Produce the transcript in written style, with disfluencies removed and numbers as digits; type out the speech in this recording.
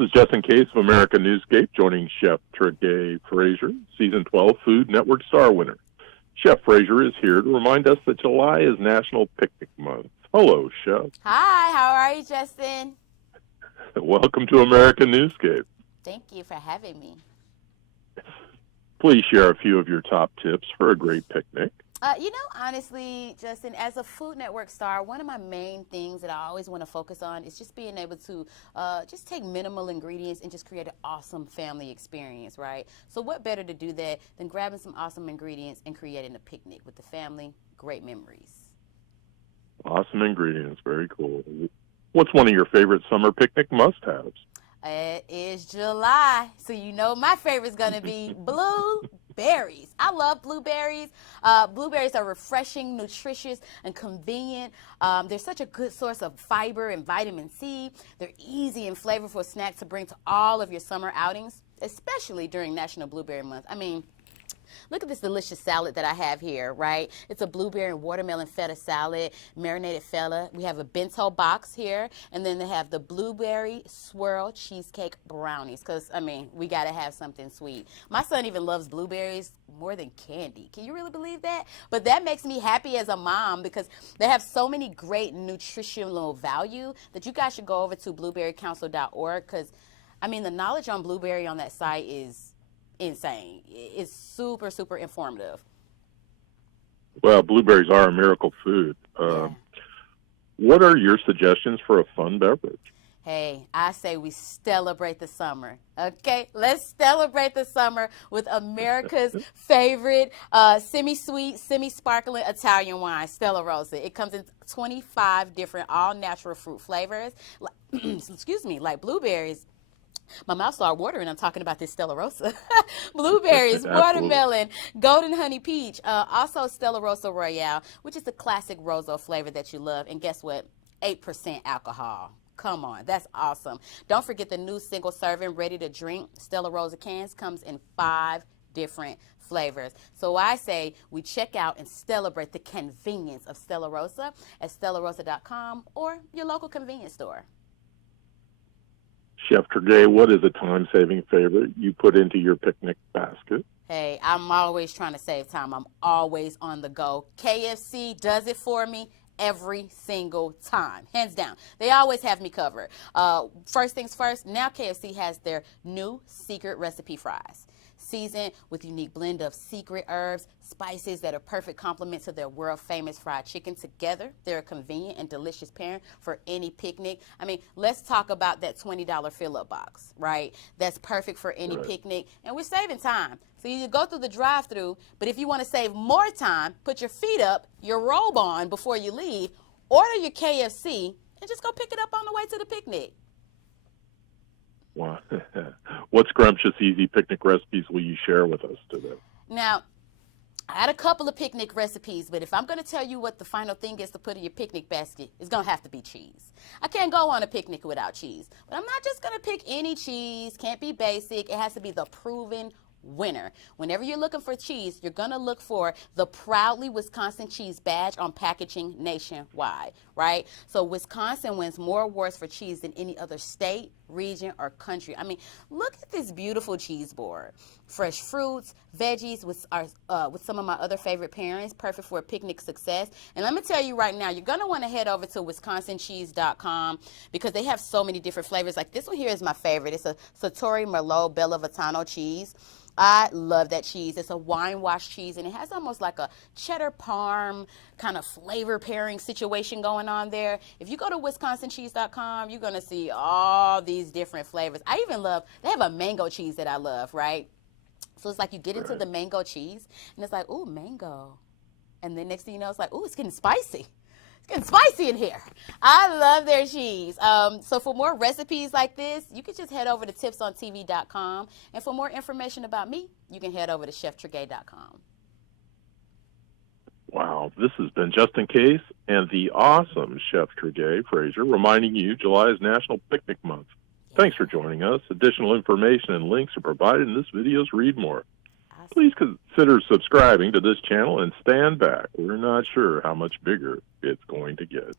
is Justin Case of American Newscape, joining Chef Tregaye Fraser, Season 12 Food Network Star winner. Chef Fraser is here to remind us that July is National Picnic Month. Hello, Chef. Hi, how are you, Justin? Welcome to American Newscape. Thank you for having me. Please share a few of your top tips for a great picnic. Honestly, Justin, as a Food Network star, one of my main things that I always want to focus on is just being able to just take minimal ingredients and just create an awesome family experience, right? So what better to do that than grabbing some awesome ingredients and creating a picnic with the family? Great memories. Awesome ingredients. Very cool. What's one of your favorite summer picnic must-haves? It is July, so you know my favorite is going to be blueberries. I love blueberries. Blueberries are refreshing, nutritious, and convenient. They're such a good source of fiber and vitamin C. They're easy and flavorful snacks to bring to all of your summer outings, especially during National Blueberry Month. I mean, look at this delicious salad that I have here, right? It's a blueberry and watermelon feta salad, marinated feta. We have a bento box here, and then they have the blueberry swirl cheesecake brownies, because, I mean, we got to have something sweet. My son even loves blueberries more than candy. Can you really believe that? But that makes me happy as a mom because they have so many great nutritional value that you guys should go over to blueberrycouncil.org because, I mean, the knowledge on blueberry on that site is insane. It's super, super informative. Well, blueberries are a miracle food. What are your suggestions for a fun beverage? Hey, I say we celebrate the summer, okay? Let's celebrate the summer with America's favorite semi-sweet, semi-sparkling Italian wine, Stella Rosa. It comes in 25 different all-natural fruit flavors. Excuse me, like blueberries. My mouth started watering. I'm talking about this Stella Rosa. Blueberries, watermelon, golden honey peach. Also Stella Rosa Royale, which is the classic Rosa flavor that you love. And guess what? 8% alcohol. Come on, that's awesome. Don't forget the new single serving, ready to drink Stella Rosa cans comes in 5 different flavors. So I say we check out and celebrate the convenience of Stella Rosa at stellarosa.com or your local convenience store. Chef Tregaye, what is a time-saving favorite you put into your picnic basket? Hey, I'm always trying to save time. I'm always on the go. KFC does it for me every single time, hands down. They always have me covered. First things first, now KFC has their new secret recipe fries. Seasoned with unique blend of secret herbs, spices that are perfect complement to their world-famous fried chicken. Together, they're a convenient and delicious pairing for any picnic. I mean, let's talk about that $20 fill-up box, right? That's perfect for any picnic, and we're saving time. So you go through the drive-thru, but if you want to save more time, put your feet up, your robe on before you leave, order your KFC, and just go pick it up on the way to the picnic. Wow. What scrumptious, easy picnic recipes will you share with us today? Now, I had a couple of picnic recipes, but if I'm going to tell you what the final thing is to put in your picnic basket, it's going to have to be cheese. I can't go on a picnic without cheese, but I'm not just going to pick any cheese. Can't be basic. It has to be the proven winner. Whenever you're looking for cheese, you're going to look for the Proudly Wisconsin Cheese badge on packaging nationwide, right? So Wisconsin wins more awards for cheese than any other state, region, or country. I mean, look at this beautiful cheese board. Fresh fruits, veggies with some of my other favorite pairings, perfect for a picnic success. And let me tell you right now, you're going to want to head over to wisconsincheese.com because they have so many different flavors. Like this one here is my favorite. It's a Sartori Merlot Bella Vitano cheese. I love that cheese. It's a wine wash cheese, and it has almost like a cheddar parm kind of flavor pairing situation going on there. If you go to wisconsincheese.com, you're going to see all these different flavors. I even love, they have a mango cheese that I love, right? So it's like you get into the mango cheese, and it's like, ooh, mango. And then next thing you know, it's like, ooh, it's getting spicy. Getting spicy in here. I love their cheese. So for more recipes like this, you can just head over to tipsontv.com. And for more information about me, you can head over to cheftregaye.com. Wow, this has been Justin Case and the awesome Chef Tregaye Fraser reminding you July is National Picnic Month. Thanks for joining us. Additional information and links are provided in this video's Read More. Please consider subscribing to this channel and stand back. We're not sure how much bigger it's going to get.